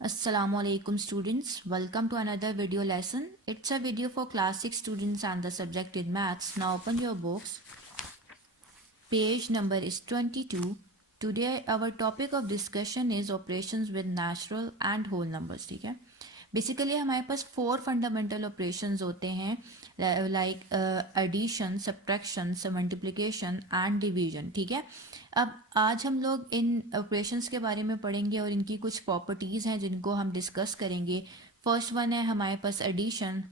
Assalamualaikum students, welcome to another video lesson. It's a video for class 6 students and the subject is maths. Now open your books. Page number is 22. Today our topic of discussion is operations with natural and whole numbers. ठीक है, basically हमारे पास 4 fundamental operations होते हैं like addition, subtraction, multiplication and division. ठीक है, अब आज हम लोग इन ऑपरेशंस के बारे में पढ़ेंगे और इनकी कुछ प्रॉपर्टीज़ हैं जिनको हम डिस्कस करेंगे. फर्स्ट वन है हमारे पास एडिशन.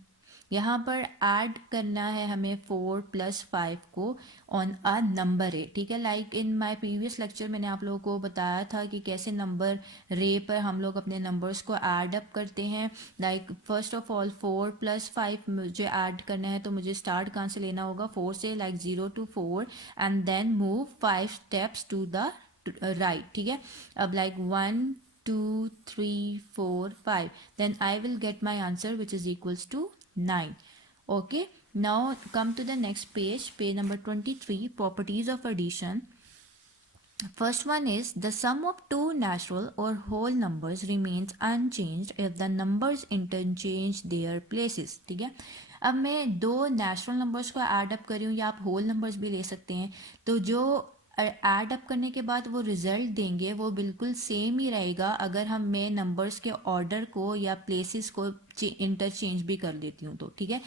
यहाँ पर ऐड करना है हमें 4+5 को ऑन अ नंबर रे. ठीक है, like in my previous lecture मैंने आप लोगों को बताया था कि कैसे नंबर रे पर हम लोग अपने नंबर्स को ऐड अप करते हैं. लाइक फर्स्ट ऑफ ऑल 4+5 मुझे ऐड करना है तो मुझे स्टार्ट कहाँ से लेना होगा, 4 से, like 0 to 4 and then move 5 steps to the right. ठीक है, अब like 1 2 3 4 5, then I will get my answer which is equals to 9. Okay, now come to the next page, page number 23, properties of addition. First one is the sum of two natural or whole numbers remains unchanged if the numbers interchange their places. ठीक है, अब मैं दो natural numbers को add up कर रही हूँ या आप होल नंबर्स भी ले सकते हैं, तो जो ऐड अप करने के बाद वो रिजल्ट देंगे वो बिल्कुल सेम ही रहेगा अगर हम मैं नंबर्स के ऑर्डर को या प्लेसेस को इंटरचेंज भी कर लेती हूँ तो. ठीक है,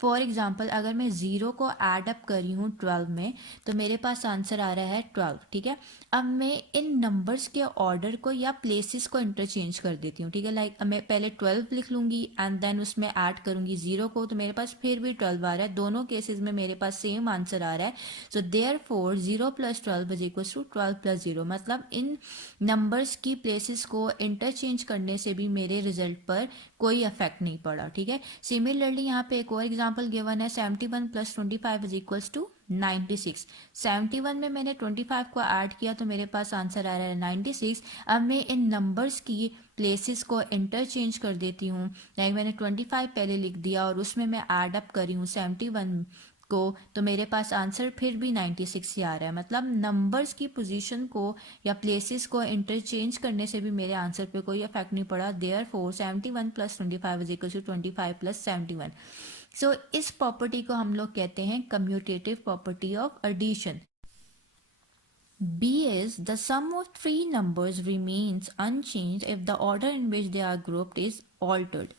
फॉर एग्जाम्पल अगर मैं 0 को ऐड अप कर रही हूँ 12 में तो मेरे पास आंसर आ रहा है 12. ठीक है, अब मैं इन नंबर्स के ऑर्डर को या प्लेसेस को इंटरचेंज कर देती हूँ. ठीक है, लाइक मैं पहले 12 लिख लूँगी एंड देन उसमें ऐड करूँगी 0 को तो मेरे पास फिर भी 12 आ रहा है. दोनों केसेस में मेरे पास सेम आंसर आ रहा है. So therefore 0 + 12 is equals to 12 + 0. मतलब इन नंबर्स की प्लेसेस को इंटरचेंज करने से भी मेरे रिजल्ट पर कोई इफेक्ट नहीं पड़ा. ठीक है, सिमिलरली यहाँ पे एक और एग्जांपल गिवन है 71 + 25 इज इक्वल्स टू 96. 71 में मैंने 25 को ऐड किया तो मेरे पास आंसर आ रहा है 96. अब मैं इन नंबर्स की प्लेसेस को इंटरचेंज कर देती हूँ. लाइक मैंने 25 पहले लिख दिया और उसमें मैं ऐड अप करी हूँ 71 को तो मेरे पास आंसर फिर भी 96 ही आ रहा है. मतलब नंबर्स की पोजीशन को या प्लेसेस को इंटरचेंज करने से भी मेरे आंसर पे कोई इफेक्ट नहीं पड़ा. Therefore 71 + 25 is equal to 25 + 71. So इस प्रॉपर्टी को हम लोग कहते हैं commutative property of addition. B is the sum of three numbers remains unchanged if the order in which they are grouped is altered.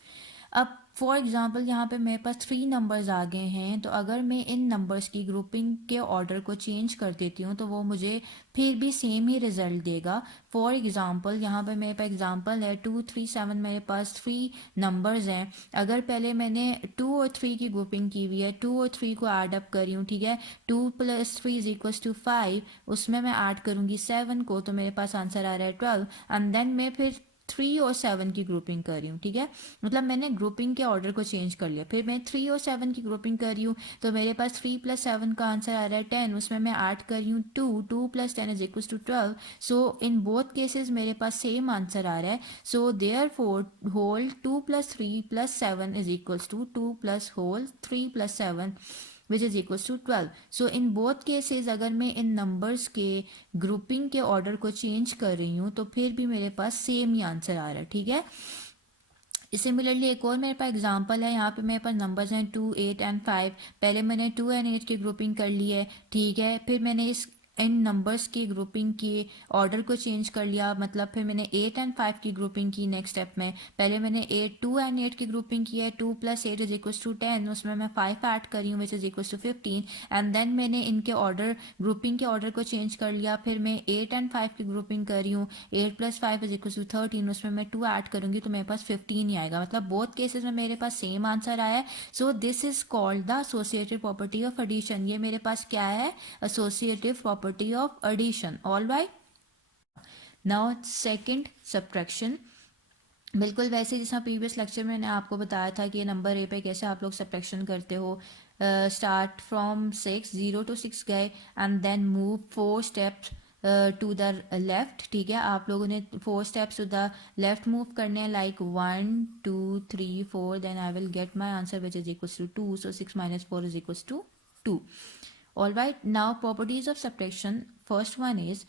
अब फॉर एग्ज़ाम्पल यहाँ पे मेरे पास 3 नंबर्स आ गए हैं तो अगर मैं इन नंबर्स की ग्रुपिंग के ऑर्डर को चेंज कर देती हूँ तो वो मुझे फिर भी सेम ही रिजल्ट देगा. फॉर एग्ज़ाम्पल यहाँ पे मेरे पास एग्जांपल है 2 3 7. मेरे पास 3 नंबर्स हैं. अगर पहले मैंने 2 और 3 की ग्रुपिंग की हुई है, 2 और 3 को ऐड अप करी हूँ. ठीक है, 2 + 3 इज इक्वल्स टू 5. उसमें मैं ऐड करूँगी 7 को तो मेरे पास आंसर आ रहा है 12 एंड देन मैं फिर 3 और 7 की ग्रुपिंग कर रही हूँ. ठीक है, मतलब मैंने ग्रुपिंग के ऑर्डर को चेंज कर लिया. फिर मैं 3 और 7 की ग्रुपिंग कर रही हूँ तो मेरे पास 3 + 7 का आंसर आ रहा है 10. उसमें मैं ऐड कर रही हूँ 2. 2 + 10 is equal to 12. So in both cases मेरे पास सेम आंसर आ रहा है. So therefore whole 2 + 3 + 7 is equals to 2 + whole 3 + 7 which is equals to 12. So in both cases अगर मैं इन नंबर्स के ग्रुपिंग के ऑर्डर को चेंज कर रही हूँ तो फिर भी मेरे पास सेम ही आंसर आ रहा है. ठीक है, सिमिलरली एक और मेरे पास एग्जांपल है. यहाँ पे मेरे पास नंबर्स हैं 2 8 एंड 5. पहले मैंने 2 एंड 8 की ग्रुपिंग कर ली है. ठीक है, फिर मैंने इस इन नंबर्स की ग्रुपिंग के ऑर्डर को चेंज कर लिया. मतलब फिर मैंने 8 एंड 5 की ग्रुपिंग की. नेक्स्ट स्टेप में पहले मैंने 2 एंड 8 की ग्रुपिंग की है. 2 + 8 इज इक्वल्स टू 10. उसमें मैं 5 ऐड करी हूँ which is equals to 15 and then मैंने इनके ऑर्डर ग्रुपिंग के ऑर्डर को चेंज कर लिया. फिर मैं 8 एंड 5 की ग्रुपिंग कर रही हूँ. 8 + 5 इज इक्वल्स टू 13. उसमें मैं 2 ऐड करूँगी तो मेरे पास 15 ही आएगा. मतलब बोथ केसेस में मेरे पास सेम आंसर आया है. So this is called the associative property of addition. ये मेरे पास क्या है, associative property of addition. All right, now second subtraction. बिल्कुल वैसे जैसा प्रीवियस लेक्चर में मैंने आपको बताया था कि ये नंबर ए पे कैसे आप लोग सब्ट्रैक्शन करते हो. स्टार्ट फ्रॉम 6, 0 to 6 गए and then move 4 steps to the left. ठीक है, आप लोगों ने 4 steps to the left move करने हैं like 1 2 3 4. Then I will get my answer which is equals to 2. So 6 - 4 is equals to 2. All right, now properties of subtraction. First one is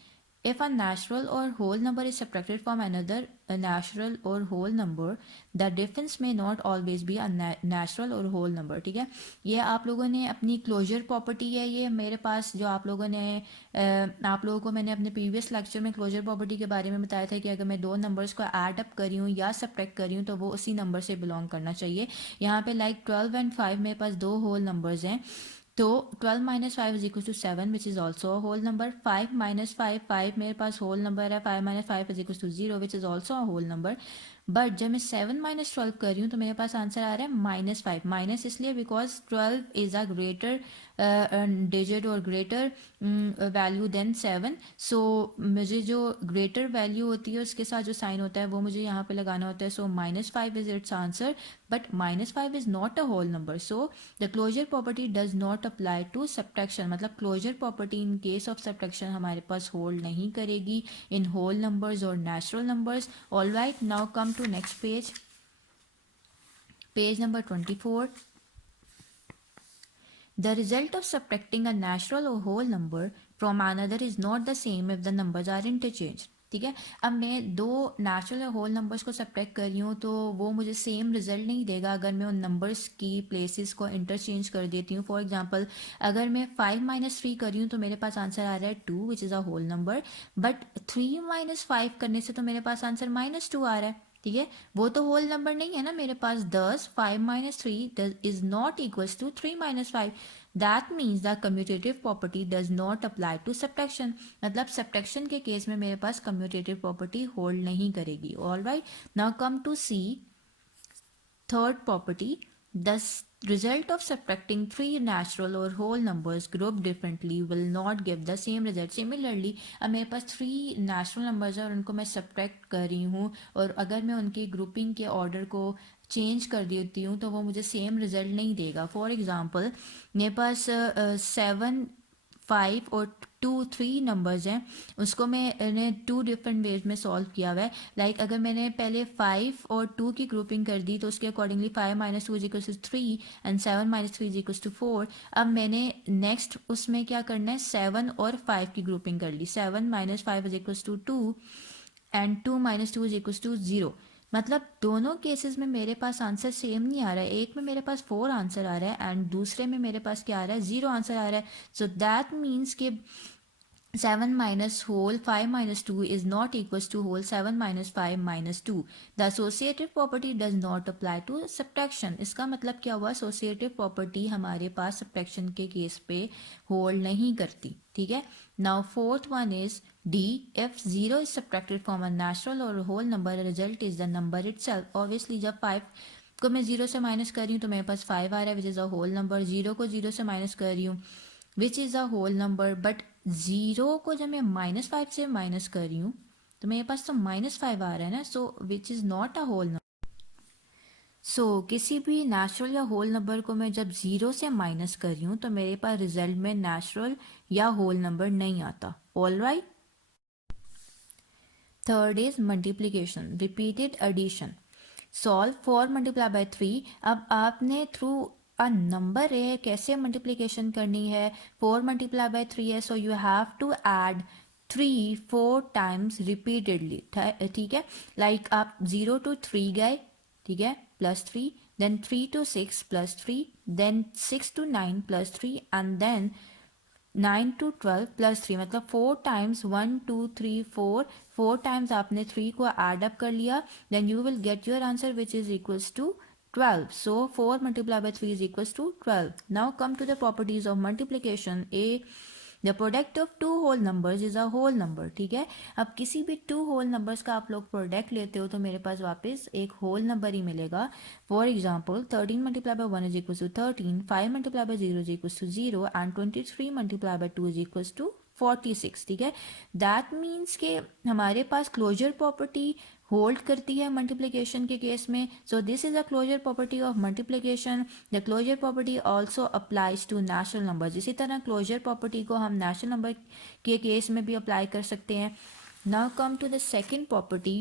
If a natural or whole number is subtracted from another a natural or whole number, the difference may not always be a natural or whole number. ठीक है, ये आप लोगों ने अपनी closure property है, ये मेरे पास जो आप लोगों ने आप लोगों को मैंने अपने प्रीवियस लेक्चर में क्लोजर प्रॉपर्टी के बारे में बताया था कि अगर मैं दो नंबर्स को ऐड अप करी हूँ या सब्ट्रैक्ट करी हूँ तो वो उसी नंबर से बिलोंग करना चाहिए. यहाँ पे लाइक 12 एंड 5 मेरे पास दो होल नंबर्स हैं, तो 12 minus 5 is equal to 7 which is also a whole number. 5 minus 5, 5 मेरे पास होल नंबर है. 5 minus 5 is equal to 0 which is also a whole number. But जब मैं 7 माइनस 12 कर रही हूँ तो मेरे पास आंसर आ रहा है -5. माइनस इसलिए because 12 is a greater digit और ग्रेटर वैल्यू देन 7. सो मुझे जो ग्रेटर वैल्यू होती है उसके साथ जो साइन होता है वो मुझे यहाँ पे लगाना होता है. So -5 is its answer, but -5 is not a whole number. So the closure property does not apply to subtraction. मतलब closure property in case of subtraction हमारे पास होल्ड नहीं करेगी इन होल नंबर्स और natural numbers. All right, now come to next page, page number 24. The result of subtracting a natural or whole number from another is not the same if the numbers are interchanged. ठीक है, अब मैं दो natural और whole numbers को subtract कर रही हूँ तो वो मुझे सेम रिजल्ट नहीं देगा अगर मैं उन नंबर्स की प्लेसेस को इंटरचेंज कर देती हूँ. फॉर एग्जांपल, अगर मैं 5 माइनस 3 कर रही हूँ तो मेरे पास आंसर आ रहा है 2 which is a whole number, but 3 minus 5 करने से तो मेरे पास आंसर -2 आ रहा है. ठीक है, वो तो होल नंबर नहीं है ना मेरे पास. 10 5 minus 3 is not equals to 3 minus 5. That means the commutative property does not apply to subtraction. मतलब सब्ट्रैक्शन के केस में मेरे पास कम्यूटेटिव प्रॉपर्टी होल्ड नहीं करेगी. All right, now come to see third property. The result of subtracting three natural or whole numbers grouped differently will not give the same result. Similarly, अब मेरे पास 3 natural numbers हैं और उनको मैं subtract कर रही हूँ और अगर मैं उनकी ग्रुपिंग के ऑर्डर को चेंज कर देती हूँ तो वो मुझे सेम रिजल्ट नहीं देगा. फॉर एग्जांपल, मेरे पास 7 5 और 2 3 नंबर्स हैं, उसको मैंने 2 डिफरेंट वेज में सॉल्व किया हुआ है. लाइक अगर मैंने पहले 5 और 2 की ग्रुपिंग कर दी तो उसके accordingly 5 minus 2 is equal to 3 and 7 minus 3 is equal to 4. अब मैंने नेक्स्ट उसमें क्या करना है, 7 और 5 की ग्रुपिंग कर ली. 7 minus 5 is equal to 2 and 2 minus 2 is equal to 0. मतलब दोनों केसेस में मेरे पास आंसर सेम नहीं आ रहा है. एक में मेरे पास 4 आंसर आ रहा है एंड दूसरे में मेरे पास क्या आ रहा है, 0 आंसर आ रहा है. सो दैट मीन्स कि 7 minus whole 5 minus 2 is not equals to whole 7 minus 5 minus 2. The associative property does not apply to subtraction. इसका मतलब क्या हुआ, associative property हमारे पास subtraction के केस पे hold नहीं करती. ठीक है, now fourth one is D. If 0 is subtracted from a natural or whole number, the result is the number itself. Obviously जब 5 को मैं 0 से माइनस कर रही हूँ तो मेरे पास 5 आ रहा है which is a whole number. 0 को 0 से माइनस कर रही हूँ which is a whole number, but 0 को जब मैं -5 से माइनस कर रही हूँ तो मेरे पास तो -5 आ रहा है ना. So which is not a whole number. So किसी भी नेचुरल या होल नंबर को मैं जब 0 से माइनस कर रही हूँ तो मेरे पास रिजल्ट में नेचुरल या होल नंबर नहीं आता. All right, third is multiplication, repeated addition. Solve 4 multiply by 3. अब आपने थ्रू अ नंबर है कैसे मल्टीप्लीकेशन करनी है. 4 मल्टीप्लाई बाय 3 है, so you have to add 3 4 times repeatedly. ठीक है, लाइक आप 0 to 3 गए, ठीक है, +3, then 3 to 6 +3, then 6 to 9 +3 and then 9 to 12 +3. मतलब 4 टाइम्स 1 2 3 4 टाइम्स आपने 3 को एड अप कर लिया, then you will get your answer which is equals to 12. So 4 multiplied by 3 is equals to 12. Now come to the properties of multiplication. The product of two whole numbers is a whole number. ठीक है, अब किसी भी 2 whole numbers का आप लोग product लेते हो तो मेरे पास वापस एक होल नंबर ही मिलेगा. For example 13 multiply by 1 is equal to 13, 5 multiply by 0 is equal to 0 and 23 multiply by 2 is equal to 46. ठीक है, दैट मीन्स के हमारे पास क्लोजर प्रॉपर्टी होल्ड करती है मल्टीप्लिकेशन के केस में. So this is a closure property of multiplication. The closure property also applies to natural numbers. इसी तरह क्लोजर प्रॉपर्टी को हम नेचुरल नंबर के केस में भी अप्लाई कर सकते हैं. Now come to the second property,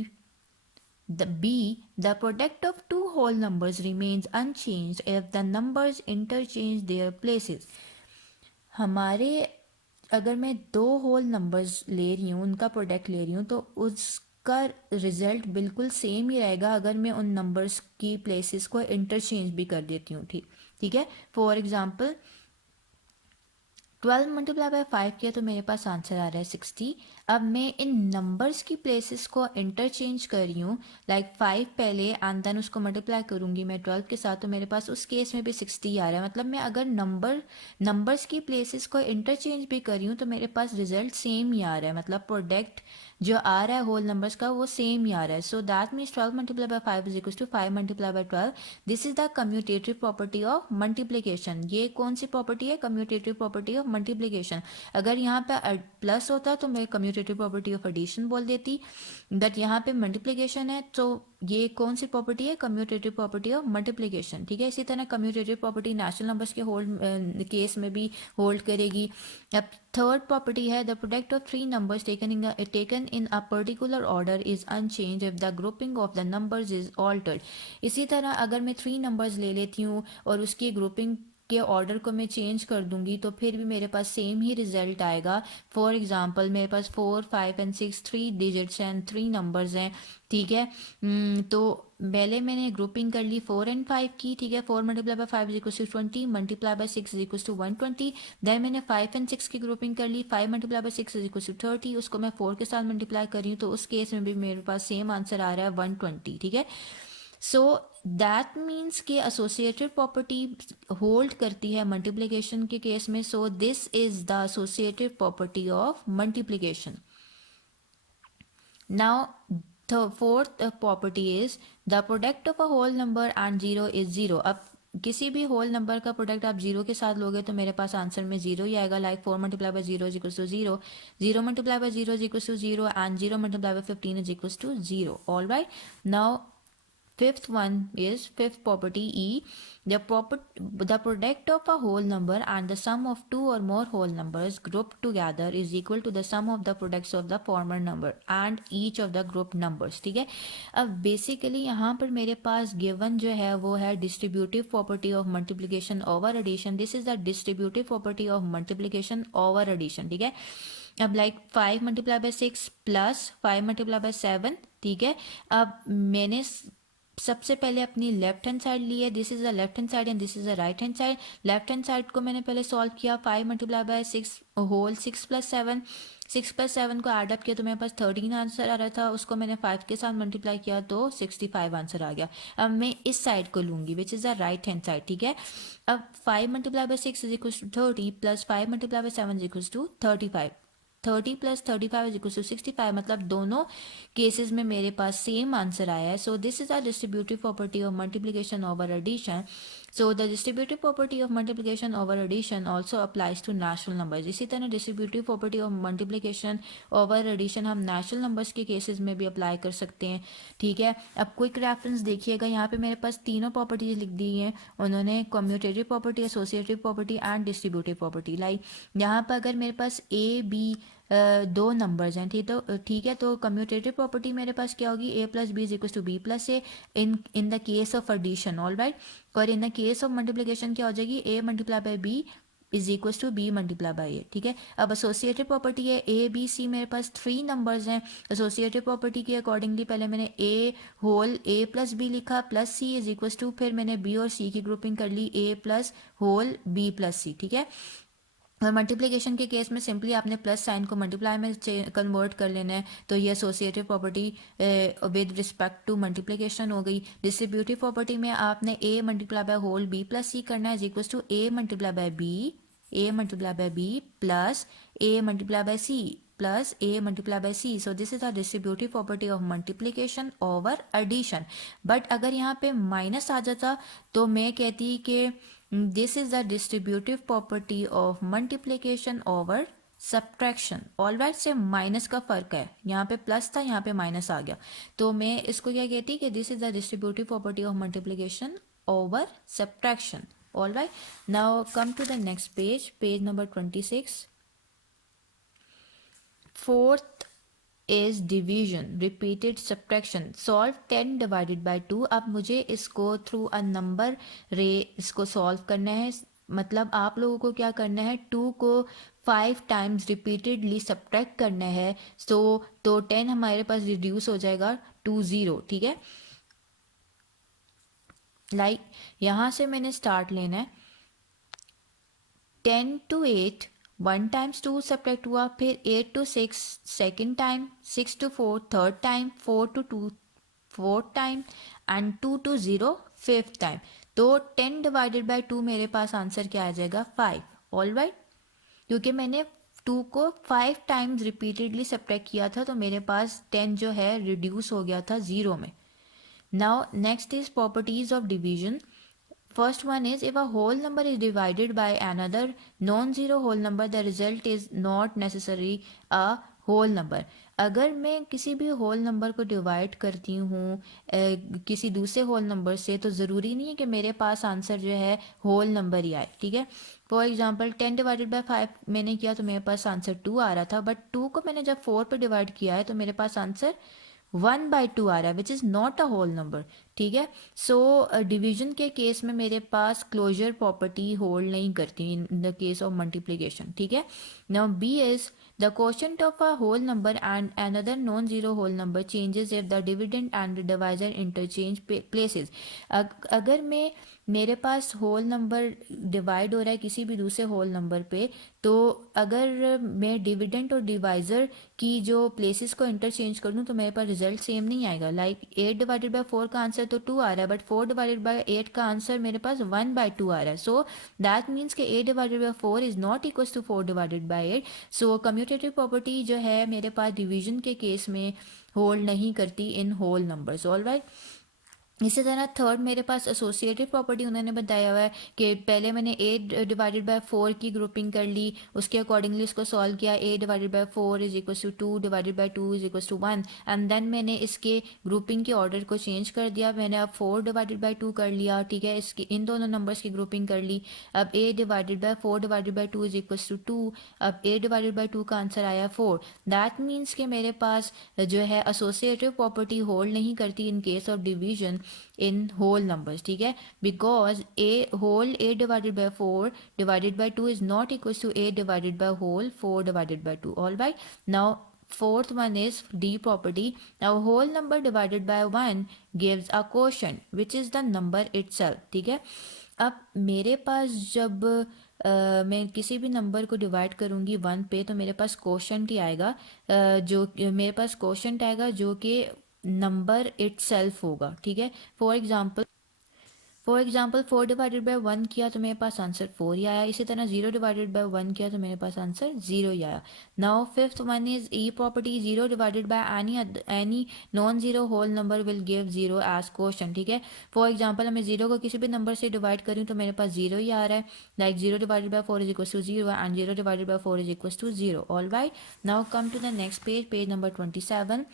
the B. The product of two whole numbers remains unchanged if the numbers interchange their places. हमारे अगर मैं दो होल नंबर्स ले रही हूँ, उनका प्रोडक्ट ले रही हूँ, तो उसका रिजल्ट बिल्कुल सेम ही रहेगा अगर मैं उन नंबर्स की प्लेसेस को इंटरचेंज भी कर देती हूँ। ठीक है। फॉर एग्जांपल 12 मल्टीप्लाई बाय 5 किया तो मेरे पास आंसर आ रहा है 60। अब मैं इन नंबर्स की प्लेसेस को इंटरचेंज कर रही हूँ, लाइक 5 पहले एंड देन उसको मल्टीप्लाई करूँगी मैं 12 के साथ, तो मेरे पास उस केस में भी 60 आ रहा है। मतलब मैं अगर नंबर्स की प्लेसेस को इंटरचेंज भी कर रही हूँ तो मेरे पास रिजल्ट सेम ही आ रहा है, मतलब प्रोडक्ट जो आ रहा है होल नंबर्स का वो सेम ही आ रहा है। So that means 12 multiply by 5 is equal to 5 multiply by 12। This is the commutative property of multiplication. ये कौन सी प्रॉपर्टी है? Commutative property of multiplication. अगर यहाँ पे प्लस होता तो मैं कम्यूटेटिव प्रॉपर्टी ऑफ एडिशन बोल देती, बट यहाँ पे मल्टीप्लिकेशन है तो ये कौन सी प्रॉपर्टी है? Commutative property of multiplication. ठीक है। इसी तरह कम्यूटेटिव प्रॉपर्टी नेचुरल नंबर्स के होल्ड केस में भी होल्ड करेगी। अब थर्ड प्रॉपर्टी है the product of three numbers taken in a particular order is unchanged if the grouping of the numbers is altered. इसी तरह अगर मैं थ्री नंबर्स ले लेती हूँ और उसकी ग्रुपिंग के ऑर्डर को मैं चेंज कर दूंगी तो फिर भी मेरे पास सेम ही रिजल्ट आएगा। फॉर एग्जांपल मेरे पास 4, 5 and 6 three digits and three numbers हैं। ठीक है। तो पहले मैंने ग्रुपिंग कर ली 4 एंड 5 की। ठीक है। 4 multiply by 5 is equal to 20 multiply by 6 is equal to 120। Then मैंने 5 एंड 6 की ग्रुपिंग कर ली, 5 multiply by 6 is equal to 30। उसको मैं 4 के साथ मल्टीप्लाई कर रही हूँ तो उस केस में भी मेरे पास सेम आंसर आ रहा है 120। ठीक है। सो दैट मीन्स कि एसोसिएटेड प्रॉपर्टी होल्ड करती है मल्टीप्लिकेशन के केस में। So this is the associated property of multiplication. Now, the fourth property is the product of a whole number and zero is zero. अब किसी भी whole number का product आप zero के साथ लोगे तो मेरे पास आंसर में जीरो ही आएगा, like 4 multiply by zero is equals to zero, 0 multiply by zero is equals to zero and 0 multiply by 15 is equals to zero. All right. Now fifth one is fifth property E. The product of a whole number and the sum of two or more whole numbers grouped together is equal to the sum of the products of the former number and each of the group numbers. ठीक है। अब basically यहाँ पर मेरे पास given जो है वो है distributive property of multiplication over addition. This is the distributive property of multiplication over addition. ठीक है। अब like 5 multiply by 6 plus 5 multiply by 7। ठीक है। अब मैंने सबसे पहले अपनी लेफ्ट हैंड साइड ली है, this is the left hand side and this is the right hand side. Left hand side को मैंने पहले सॉल्व किया, 5 multiply by 6 whole 6 plus 7, 6 plus 7 को एड अप किया तो मेरे पास 13 आंसर आ रहा था। उसको मैंने 5 के साथ मल्टीप्लाई किया तो 65 आंसर आ गया। अब मैं इस साइड को लूंगी which is the right hand side. ठीक है। अब 5 multiply by 6 is equal to 30 plus 5 multiply by 7 is equal to 35। 30 plus 35 is equal to 65। मतलब दोनों केसेस में मेरे पास सेम आंसर आया है। So this is the distributive property of multiplication over addition. So the distributive property of multiplication over addition also applies to natural numbers. इसी तरह distributive property of multiplication over addition हम natural numbers के cases में भी apply कर सकते हैं। ठीक है। अब क्विक रेफरेंस देखिएगा, यहाँ पे मेरे पास तीनों प्रॉपर्टीज लिख दी हैं उन्होंने, commutative property, associative property and distributive property. Like यहाँ पर अगर मेरे पास ए बी दो नंबर्स हैं, ठीक है, तो कम्यूटेटिव प्रॉपर्टी मेरे पास क्या होगी? A plus B is equal to B plus A in the case of addition. All right. और in the case of multiplication क्या हो जाएगी? A multiply by B is equal to B multiply by A. ठीक है। अब associative property है ए B C, मेरे पास थ्री नंबर्स हैं। एसोसिएटिव प्रॉपर्टी के अकॉर्डिंगली पहले मैंने A whole A plus B लिखा plus C is equal to, फिर मैंने बी और सी की ग्रुपिंग कर ली A plus whole B plus C. ठीक है। और मल्टीप्लिकेशन के केस में सिंपली आपने प्लस साइन को मल्टीप्लाई में कन्वर्ट कर लेना है, तो ये associative property with respect to multiplication हो गई। डिस्ट्रीब्यूटिव प्रॉपर्टी में आपने A multiply by whole B plus C करना है is equal to A multiply by B, A multiply by B plus A multiply by C plus A multiply by C. So this is the distributive property of multiplication over addition. But अगर यहाँ पे minus आ जाता तो मैं कहती कि this is the distributive property of multiplication over subtraction. All right. से minus का फर्क है, यहाँ पे प्लस था यहाँ पे माइनस आ गया, तो मैं इसको क्या कहती कि this is the distributive property of multiplication over subtraction. All right. Now come to the next page, page number 26। Fourth is division, repeated subtraction. Solve 10 divided by 2। अब मुझे इसको थ्रू अ नंबर रे इसको सॉल्व करना है। मतलब आप लोगों को क्या करना है, 2 को 5 टाइम्स रिपीटेडली सब्ट्रैक्ट करना है। तो 10 हमारे पास रिड्यूस हो जाएगा टू 0, ठीक है। यहाँ से मैंने स्टार्ट लेना है, 10 to 8 1 times 2 सब्ट्रैक्ट हुआ, फिर 8 to 6 second time, 6 to 4 third time, 4 to 2 fourth time and 2 to 0 fifth time. तो 10 डिवाइडेड बाई 2 मेरे पास आंसर क्या आ जाएगा, 5। ऑल राइट, क्योंकि मैंने 2 को 5 टाइम्स रिपीटेडली सब्ट्रैक्ट किया था, तो मेरे पास 10 जो है रिड्यूस हो गया था 0 में। Now next is properties of division. First one is, if a whole number is divided by another non-zero whole number, the result is not necessarily a whole number. अगर मैं किसी भी होल नंबर को divide करती हूँ किसी दूसरे whole number से, तो ज़रूरी नहीं है कि मेरे पास आंसर जो है होल नंबर ही आए, ठीक है। फॉर एग्जांपल 10 डिवाइडेड बाय 5 मैंने किया तो मेरे पास आंसर 2 आ रहा था, बट 2 को मैंने जब 4 पे डिवाइड किया है तो मेरे पास आंसर 1/2 आ रहा है, which is not a whole number, ठीक है। सो डिवीजन के केस में मेरे पास क्लोजर प्रॉपर्टी होल्ड नहीं करती in the case of multiplication, ठीक है। Now B is the quotient of a whole number and another non zero whole number changes if the dividend and the divisor interchange places. अगर मैं मेरे पास whole number divide हो रहा है किसी भी दूसरे होल नंबर पे, तो अगर मैं डिविडेंड और डिवाइजर की जो प्लेसेस को इंटरचेंज कर दूँ तो मेरे पास रिजल्ट सेम नहीं आएगा। लाइक 8 डिवाइडेड बाय 4 का आंसर तो 2 आ रहा है, बट 4 डिवाइडेड बाय 8 का आंसर मेरे पास 1/2 आ रहा है। सो दैट मीन्स कि 8 divided by 4 is not equal to 4 divided by 8। So commutative property जो है मेरे पास डिवीजन के केस में होल्ड नहीं करती in whole numbers. All right, इसी तरह थर्ड मेरे पास एसोसिएटिव प्रॉपर्टी उन्होंने बताया हुआ है कि पहले मैंने 8 डिवाइडेड बाय 4 की ग्रुपिंग कर ली, उसके अकॉर्डिंगली उसको सॉल्व किया। 8 divided by 4 is equal to 2 divided by 2 is equal to 1, and then मैंने इसके ग्रुपिंग के ऑर्डर को चेंज कर दिया। मैंने अब 4 डिवाइडेड बाय 2 कर लिया, ठीक है, इसकी इन दोनों नंबर्स की ग्रुपिंग कर ली। अब 8 divided by 4 divided by 2 is equal to 2, अब 8 डिवाइडेड बाय 2 का आंसर आया 4। दैट मीन्स कि मेरे पास जो है एसोसिएटिव प्रॉपर्टी होल्ड नहीं करती इन case of division in whole numbers, ठीक है, because a whole 8 divided by 4 divided by 2 is not equals to 8 divided by whole 4 divided by 2. All right, now fourth one is D property. Now whole number divided by 1 gives a quotient which is the number itself, ठीक है। अब मेरे पास जब मैं किसी भी number को divide करूँगी 1 पे, तो मेरे पास क्वोशंट ही आएगा, जो मेरे पास क्वोशंट आएगा जो कि नंबर इटसेल्फ होगा, ठीक है। फॉर एग्जाम्पल 4 डिवाइडेड बाय 1 किया तो मेरे पास आंसर 4 ही आया। इसी तरह 0 डिवाइडेड बाय 1 किया तो मेरे पास आंसर 0 ही आया। Now fifth one is e property, 0 divided by any non zero whole number will give 0 as quotient, ठीक है। फॉर एग्जाम्पल मैं 0 को किसी भी नंबर से डिवाइड करूँ तो मेरे पास 0 ही आ रहा है। Like 0 divided by 4 is equal to 0 and 0 divided by 4 is equal to 0। All right, now come to the next page, page number 27,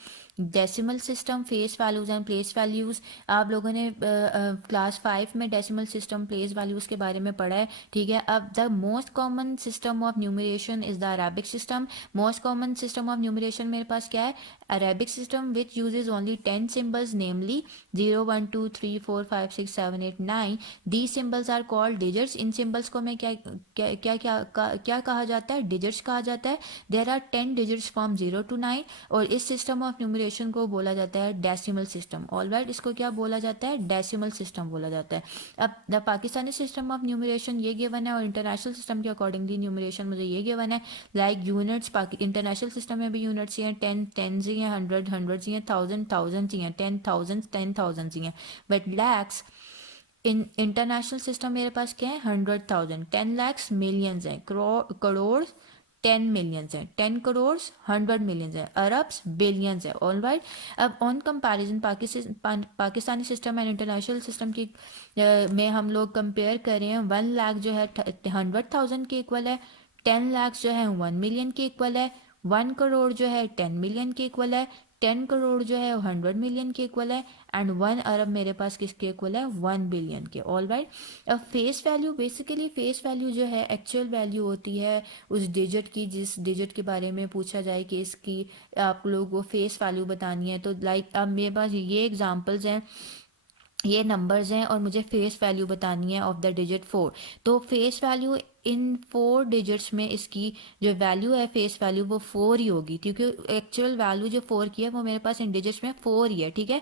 decimal system, face values and place values. आप लोगों ने क्लास 5 में डेसिमल सिस्टम, प्लेस वैल्यूज के बारे में पढ़ा है, ठीक है। अब the most common system of numeration is the Arabic system. Most common system of numeration मेरे पास क्या है, Arabic system, which usage only 10 symbols, namely 0 1 2 3 4 5 6 7 8 9। The symbols are called digits. इन सिम्बल्स को मैं क्या कहा जाता है, डिजिट्स कहा जाता है। There are 10 digits from 0 to 9, और इस सिस्टम ऑफ न्यूमरेशन को बोला जाता है डेसिमल सिस्टम। ऑल राइट, इसको क्या बोला जाता है, डेसिमल सिस्टम बोला जाता है। अब the Pakistani system of numeration ये गिवन है, और इंटरनेशनल सिस्टम के अकॉर्डिंगली न्यूमरेशन मुझे ये गिवन है। लाइक यूनिट्स, इंटरनेशनल सिस्टम में भी यूनिट्स ही हैं, 10 10 ही हैं, 100 100 ही हैं, 1000 1000 ही हैं, 10,000 10,000 ही हैं। But lakhs in international system मेरे पास क्या है, 100,000, 10 lakhs मिलियंस हैं, करोड़ 10 मिलियंस हैं, 10 करोड़ 100 मिलियंस हैं, अरब्स बिलियंस है। ऑल राइट, अब on comparison Pakistani system and international system की में हम लोग कंपेयर कर रहे हैं। 1 लाख जो है 100,000 के इक्वल है, 10 लाख जो है 1 मिलियन के इक्वल है, 1 करोड़ जो है 10 मिलियन के इक्वल है, 10 करोड़ जो है 100 मिलियन के इक्वल है, एंड 1 अरब मेरे पास किसके इक्वल है, 1 बिलियन के। ऑल राइट, अब face value, basically face value जो है एक्चुअल वैल्यू होती है उस डिजिट की, जिस डिजिट के बारे में पूछा जाए कि इसकी आप लोगों को फेस वैल्यू बतानी है। तो लाइक अब मेरे पास ये एग्जांपल्स हैं ये नंबर्स हैं और मुझे फेस वैल्यू बतानी है ऑफ द डिजिट 4। तो फेस वैल्यू इन 4 डिजिट्स में इसकी जो वैल्यू है फेस वैल्यू वो 4 ही होगी, क्योंकि एक्चुअल वैल्यू जो 4 की है वो मेरे पास इन डिजिट्स में 4 ही है, ठीक है।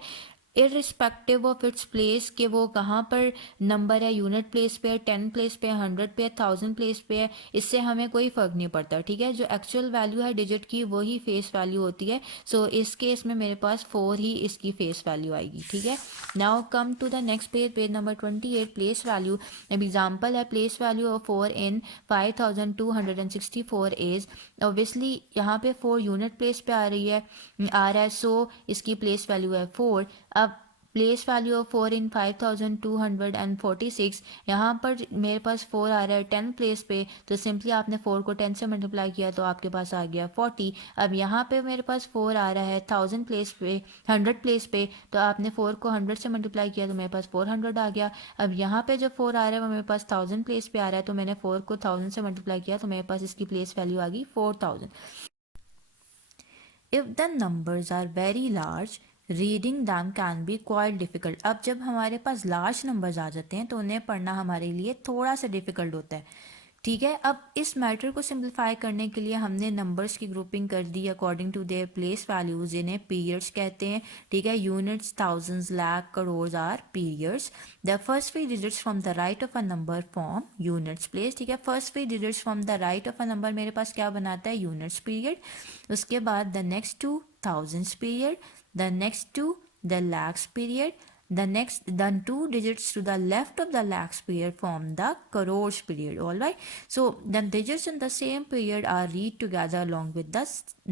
इरिस्पेक्टिव ऑफ इट्स प्लेस के वो कहाँ पर नंबर है, यूनिट प्लेस पे है, 10 प्लेस पे है, 100 पे है, 1000 प्लेस पे है, इससे हमें कोई फ़र्क नहीं पड़ता, ठीक है। जो एक्चुअल वैल्यू है डिजिट की वही फेस वैल्यू होती है। सो इस केस में मेरे पास 4 ही इसकी फेस वैल्यू आएगी, ठीक है। Now come to the next page, page number 28, place value. Example है place value of 4 in 5264 is, obviously यहाँ पे 4 यूनिट प्लेस पे आ रहा है, सो इसकी प्लेस वैल्यू है 4। अब प्लेस वैल्यू ऑफ 4 इन 5246, यहाँ पर मेरे पास 4 आ रहा है 10 प्लेस पे, तो सिंपली आपने 4 को 10 से मल्टीप्लाई किया तो आपके पास आ गया 40। अब यहाँ पे मेरे पास 4 आ रहा है 1000 प्लेस पे, 100 प्लेस पे, तो आपने 4 को 100 से मल्टीप्लाई किया तो मेरे पास 400 आ गया। अब यहाँ पे जो 4 आ रहा है वो मेरे पास 1000 प्लेस पे आ रहा है, तो मैंने 4 को 1000 से मल्टीप्लाई किया तो मेरे पास इसकी प्लेस वैल्यू आ गई 4000। If the numbers are very large, reading them can be quite difficult. अब जब हमारे पास लार्ज नंबर्स आ जाते हैं तो उन्हें पढ़ना हमारे लिए थोड़ा सा डिफ़िकल्ट होता है, ठीक है। अब इस मैटर को सिंप्लीफाई करने के लिए हमने नंबर्स की ग्रुपिंग कर दी according to their place values, इन्हें पीरियड्स कहते हैं, ठीक है। Units, thousands, lakh, crore are periods. The first 3 digits from the right of a number form units place, ठीक है। First 3 digits from the right of a number मेरे पास क्या बनाता है, यूनिट्स पीरियड। उसके बाद the next two thousands period, the next two the lakhs period, the 2 digits to the left of the lakhs period form the crores period. All right, so the digits in the same period are read together along with the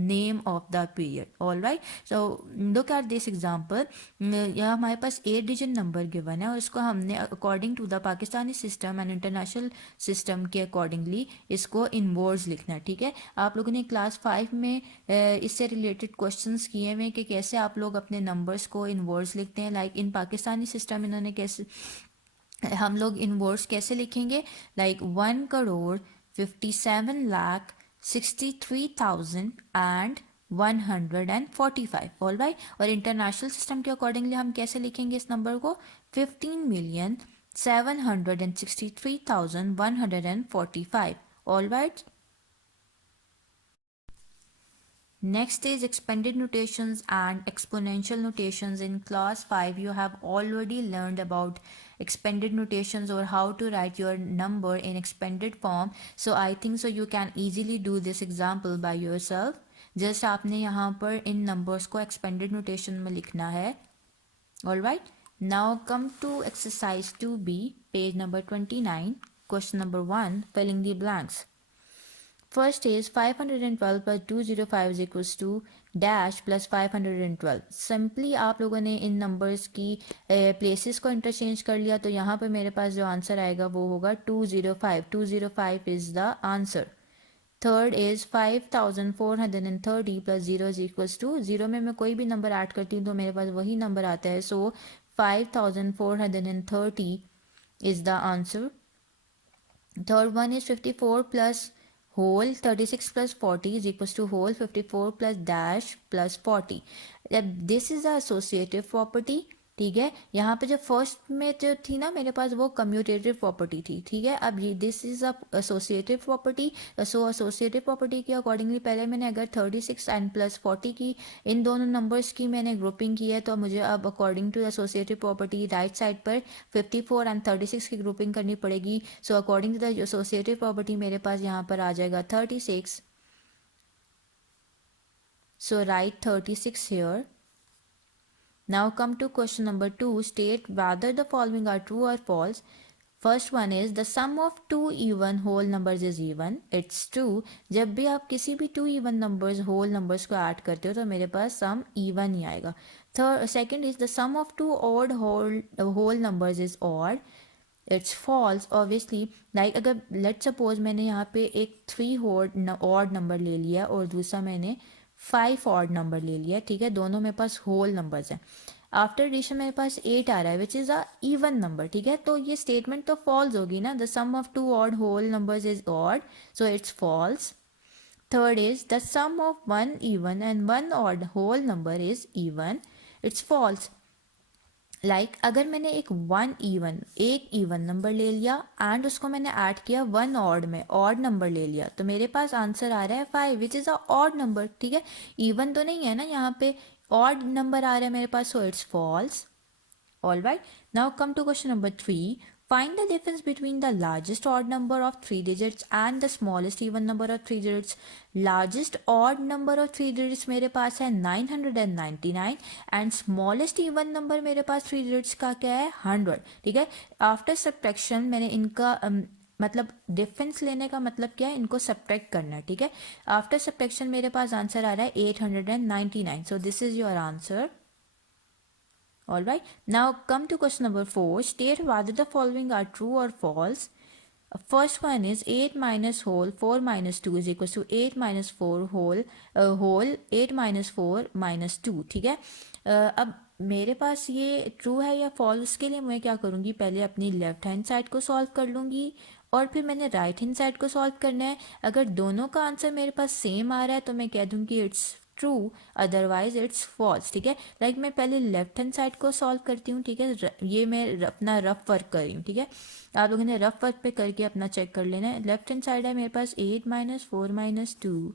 name of the period. All right, so look at this example. यहाँ हमारे पास 8 digit number given है और इसको हमने according to the Pakistani system and international system के accordingly इसको in words लिखना है, ठीक है। आप लोगों ने क्लास 5 में इससे रिलेटेड क्वेश्चंस किए हुए कि कैसे आप लोग अपने नंबर्स को इन वर्ड्स लिखते हैं। लाइक इन पाकिस्तानी सिस्टम इन्होंने कैसे, हम लोग इन वर्ड्स कैसे लिखेंगे, लाइक 1,57,63,000 एंड 145। ऑल राइट, और इंटरनेशनल सिस्टम के अकॉर्डिंगली हम कैसे लिखेंगे इस नंबर को, 15,763,145। All right, next is expanded notations and exponential notations. In class 5 you have already learned about expanded notations or how to write your number in expanded form. So I think so you can easily do this example by yourself. Just आपने यहाँ पर इन numbers को expanded notation में लिखना है. Alright, now come to exercise 2b, page number 29, question number 1, filling the blanks. First is 512 plus 205 is equals to dash plus 512. Simply आप लोगों ने इन नंबर्स की प्लेसेस को इंटरचेंज कर लिया तो यहाँ पे मेरे पास जो आंसर आएगा वो होगा 205. 205 is the answer. Third is 5430 plus 0 is equals to, zero में मैं कोई भी नंबर ऐड करती हूँ तो मेरे पास वही नंबर आता है. सो 5430 is the answer. Third one is 54 plus whole 36 plus 40 is equals to whole 54 plus dash plus 40. This is the associative property, ठीक है. यहाँ पे जो फर्स्ट में जो थी ना मेरे पास वो कम्यूटेटिव प्रॉपर्टी थी, ठीक है. अब ये this is a associative property. So associative property के अकॉर्डिंगली पहले मैंने अगर 36 एंड प्लस 40 की इन दोनों नंबर्स की मैंने ग्रुपिंग की है तो मुझे अब according to associative property right side पर 54 एंड 36 की ग्रुपिंग करनी पड़ेगी. So according to the associative property मेरे पास यहाँ पर आ जाएगा 36. So right 36 here. Now come to question number 2. State whether the following are true or false. First one is the sum of two even whole numbers is even. It's true. जब भी आप किसी भी two even numbers whole numbers को add करते हो तो मेरे पास sum even ही आएगा. Second is the sum of two odd whole numbers is odd. It's false. Obviously, like अगर let's suppose मैंने यहाँ पे एक 3 odd number ले लिया और दूसरा मैंने 5 odd number ले लिया, ठीक है. दोनों मेरे पास whole numbers हैं. आफ्टर एडिशन मेरे पास 8 आ रहा है which is a even number, ठीक है. तो ये स्टेटमेंट तो फॉल्स होगी ना. The sum of two odd whole numbers is odd, so it's false. Third is the sum of one even and one odd whole number is even. It's false. अगर मैंने एक इवन नंबर ले लिया and उसको मैंने add किया one odd number ले लिया, तो मेरे पास आंसर आ रहा है 5 विच इज़ अ ऑड नंबर, ठीक है। इवन तो नहीं है ना, यहाँ पे ऑड नंबर आ रहा है मेरे पास, so it's false. All right, now come to question number 3. Find the difference between the largest odd number of 3 digits and the smallest even number of 3 digits. Largest odd number of 3 digits मेरे पास है 999 and smallest even number मेरे पास 3 digits का क्या है 100, ठीक है। After subtraction मैंने इनका मतलब डिफरेंस लेने का मतलब क्या है, इनको सब्ट्रैक्ट करना है, ठीक है। आफ्टर सब्ट्रैक्शन मेरे पास आंसर आ रहा है 899, सो this is your answer. All right. Now come to question number 4. State whether the following are true or false. First one is 8 minus whole 4 minus 2 is equals to 8 minus 4 whole 8 minus 4 minus 2, ठीक है। अब मेरे पास ये true है या false, के लिए मैं क्या करूँगी, पहले अपनी लेफ्ट हैंड साइड को सॉल्व कर लूँगी और फिर मैंने राइट हैंड साइड को सॉल्व करना है। अगर दोनों का आंसर मेरे पास सेम आ रहा है तो मैं कह दूँगी it's true, otherwise it's false, ठीक है। मैं पहले लेफ्ट हैंड साइड को सॉल्व करती हूँ, ठीक है। ये मैं अपना रफ वर्क कर रही हूँ, ठीक है। आप लोगों ने रफ वर्क पे करके अपना चेक कर लेना है। लेफ्ट हैंड साइड है मेरे पास 8 minus 4 minus 2,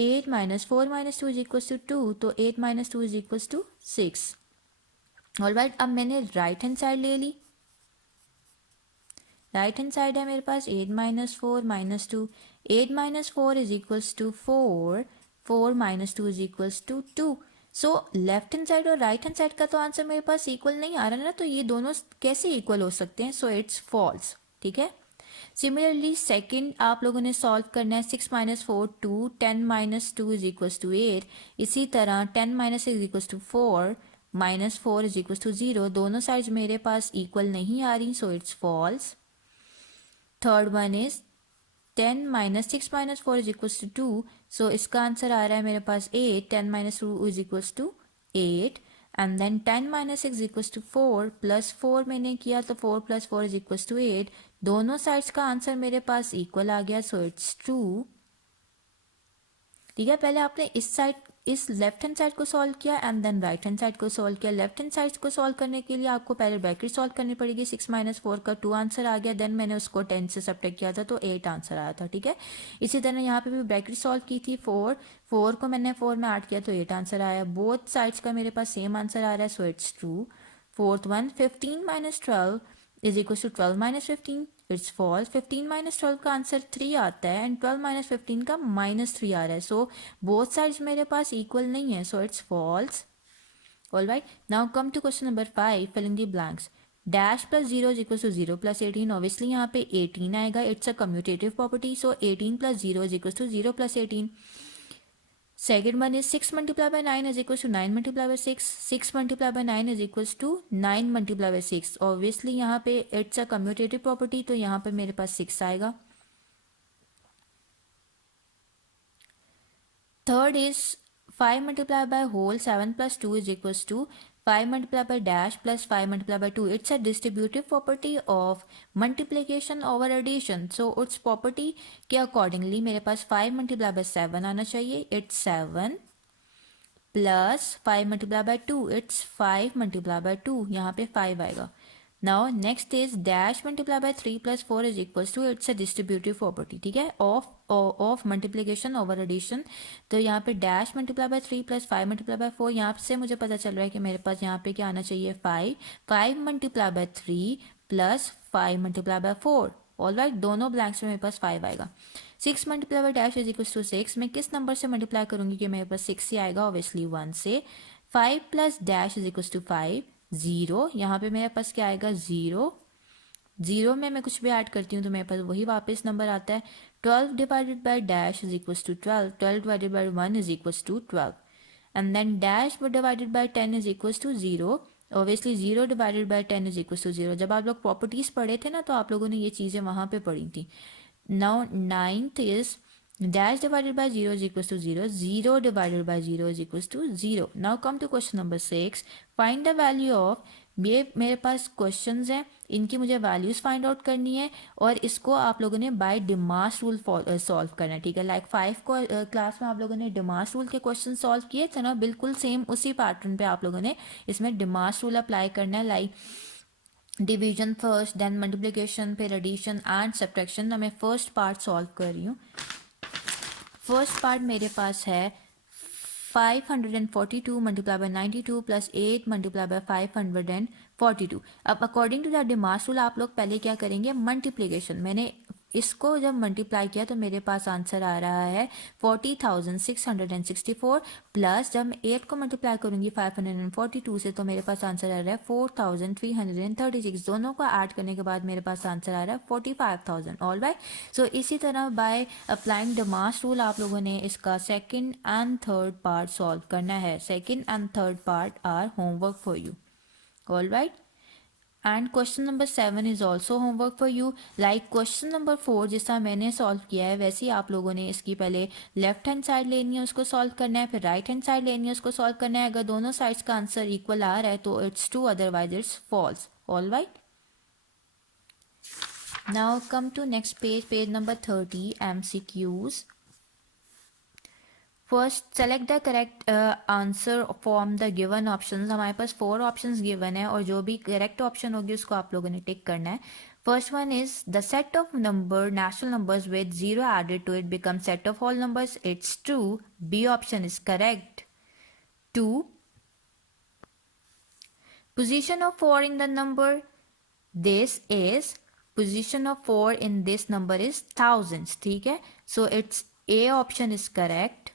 8 minus 4 minus 2 is equals to 2, तो 8 minus 2 is equals to 6। Alright, अब मैंने राइट हैंड साइड ले ली। राइट हैंड साइड है मेरे पास 8 minus 4 minus 2, 8 minus 4 is equals to 4, 4 minus 2 is equals to 2। So left hand side और right hand side का तो आंसर मेरे पास इक्वल नहीं आ रहा ना, तो ये दोनों कैसे इक्वल हो सकते हैं, सो इट्स फॉल्स, ठीक है। सिमिलरली सेकंड आप लोगों ने सॉल्व करना है 6 minus 4 2, 10 minus 2 is equals to 8। इसी तरह 10 minus is equals to 4 minus 4 is equals to 0। दोनों साइड्स मेरे पास इक्वल नहीं आ रही, so it's false. Third one is 10 minus 6 minus 4 is equals to 2, so इसका आंसर आ रहा है मेरे पास 8, 10 minus 2 is equals to 8। And then 10 minus 6 equals to 4 plus 4 मैंने किया तो 4 प्लस 4 इज इक्वल्स टू 8। दोनों साइड्स का आंसर मेरे पास इक्वल आ गया, सो इट्स ट्रू, ठीक है। पहले आपने इस लेफ्ट हैंड साइड को सॉल्व किया and then right hand side को सॉल्व किया। लेफ्ट हैंड साइड को सॉल्व करने के लिए आपको पहले ब्रैकेट सॉल्व करनी पड़ेगी। 6 माइनस 4 का 2 आंसर आ गया, देन मैंने उसको 10 से सब्ट्रैक्ट किया था तो 8 आंसर आया था, ठीक है। इसी तरह यहाँ पे भी ब्रैकेट सॉल्व की थी, 4 को मैंने 4 में ऐड किया तो 8 आंसर आया। बोथ साइड्स का मेरे पास सेम आंसर आ रहा है, so it's true. Fourth one 15 minus 12 is equal to 12 minus 15, it's false. 15 minus 12 का आंसर 3 आता है एंड 12 माइनस 15 का -3 आ रहा है, सो बोथ साइड्स मेरे पास इक्वल नहीं है, so it's false. Alright, now come to question number 5, fill in the blanks. Dash plus 0 is equal to 0 plus 18, obviously यहाँ पे 18 आएगा, it's a commutative property, so 18 plus 0 is equal to 0 plus 18। Second one is 6 multiplied by 9 is equals to 9 multiplied by 6. 6 multiplied by 9 is equals to 9 multiplied by 6. Obviously यहाँ पे it's a commutative property, तो यहाँ पे मेरे पास 6 आएगा। Third is 5 multiplied by whole 7 plus 2 is equals to 5 multiplied by dash plus 5 multiplied by 2. It's a distributive property of multiplication over addition. So its property के accordingly मेरे पास 5 multiplied by 7 आना चाहिए, it's 7 plus 5 multiply by 2, it's 5 multiply by 2, यहाँ पे 5 आएगा। Now next is dash multiply by 3 plus 4 is equals to, it's a distributive property, ठीक है, ऑफ मल्टीप्लिकेशन ओवर एडिशन। तो यहाँ पे dash multiply by 3 plus 5 multiply by 4, यहाँ से मुझे पता चल रहा है कि मेरे पास यहाँ पे क्या आना चाहिए 5 multiply by 3 plus 5 multiply by 4। Alright, दोनों ब्लैंक्स में मेरे पास 5 आएगा। 6 multiply by dash is equals to 6, मैं किस नंबर से मल्टीप्लाई करूंगी कि मेरे पास 6 ही आएगा, ऑब्वियसली 1 से। 5 plus dash is equals to 5, 0, यहाँ पे मेरे पास क्या आएगा 0, 0 में मैं कुछ भी ऐड करती हूँ तो मेरे पास वही वापस नंबर आता है। 12 divided by dash is equals to 12, 12 divided by 1 is equals to 12, and then dash divided by 10 is equals to 0। Obviously 0 divided by 10 is equals to 0। जब आप लोग प्रॉपर्टीज पढ़े थे ना तो आप लोगों ने ये चीज़ें वहाँ पे पढ़ी थी। Now ninth is dash divided by 0 is equals to 0. 0 divided by 0 is equals to 0. Now come to question number 6. Find the value of ये मेरे पास क्वेश्चंस हैं, इनकी मुझे वैल्यूज़ फाइंड आउट करनी है और इसको आप लोगों ने बाय डिमास रूल सॉल्व करना है, ठीक है। लाइक 5 को क्लास में आप लोगों ने डिमास रूल के क्वेश्चन सॉल्व किए थे ना, बिल्कुल सेम उसी पैटर्न पे आप लोगों ने इसमें डिमास रूल अप्लाई करना है। Like division first, then multiplication, फिर एडिशन एंड सब्ट्रैक्शन। मैं फर्स्ट पार्ट सॉल्व कर रही हूँ। फर्स्ट पार्ट मेरे पास है 542 multiply by 92 plus 8 multiply by 542। अब according to the DMAS rule आप लोग पहले क्या करेंगे, मल्टीप्लिकेशन। मैंने इसको जब मल्टीप्लाई किया तो मेरे पास आंसर आ रहा है 40,664 प्लस जब मैं 8 को मल्टीप्लाई करूंगी 542 से तो मेरे पास आंसर आ रहा है 4,336। दोनों को ऐड करने के बाद मेरे पास आंसर आ रहा है 45,000। ऑल राइट, सो इसी तरह बाय अप्लाइंग डिमास रूल आप लोगों ने इसका second and third part solve करना है। Second and third part are homework for you. All right, and question number 7 is also homework for you. Like question number 4 जैसा मैंने सॉल्व किया है वैसे ही आप लोगों ने इसकी पहले लेफ्ट हैंड साइड लेनी है, उसको सॉल्व करना है, फिर राइट हैंड साइड लेनी है, उसको सॉल्व करना है। अगर दोनों साइड्स का आंसर इक्वल आ रहा है तो it's true, otherwise it's false. All right, now come to next page, page number 30, MCQs। First select the correct answer from the given options. हमारे पास 4 ऑप्शंस गिवन है और जो भी करेक्ट ऑप्शन होगी उसको आप लोगों ने टिक करना है। First one is the set of number natural numbers with zero added to it become set of all numbers. It's true, B option is correct. 2, position of 4 in the number, this is position of 4 in this number is thousands, ठीक है। So it's A option is correct।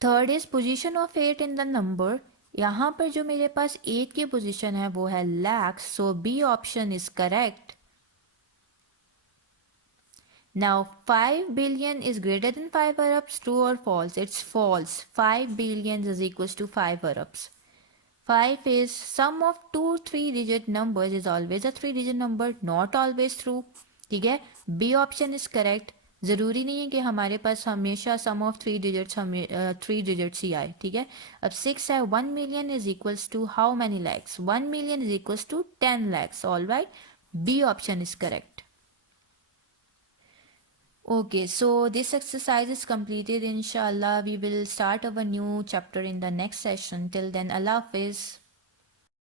Third is position of 8 in the number. यहाँ पर जो मेरे पास 8 की position है वो है lakhs, so B option is correct. Now 5 billion is greater than 5 arabs, true और false? It's false. 5 billion is equals to 5 arabs. 5 is sum of two 3-digit numbers is always a 3-digit number, not always true, ठीक है। B option is correct. ज़रूरी नहीं है कि हमारे पास हमेशा सम of 3 digits ही आए, ठीक है। अब 6 है, 1 million is equals to how many lakhs? 1 million is equals to 10 lakhs. All right, B option is correct. Okay, so this exercise is completed. Inshallah, we will start our new chapter in the next session. Till then, Allah Hafiz.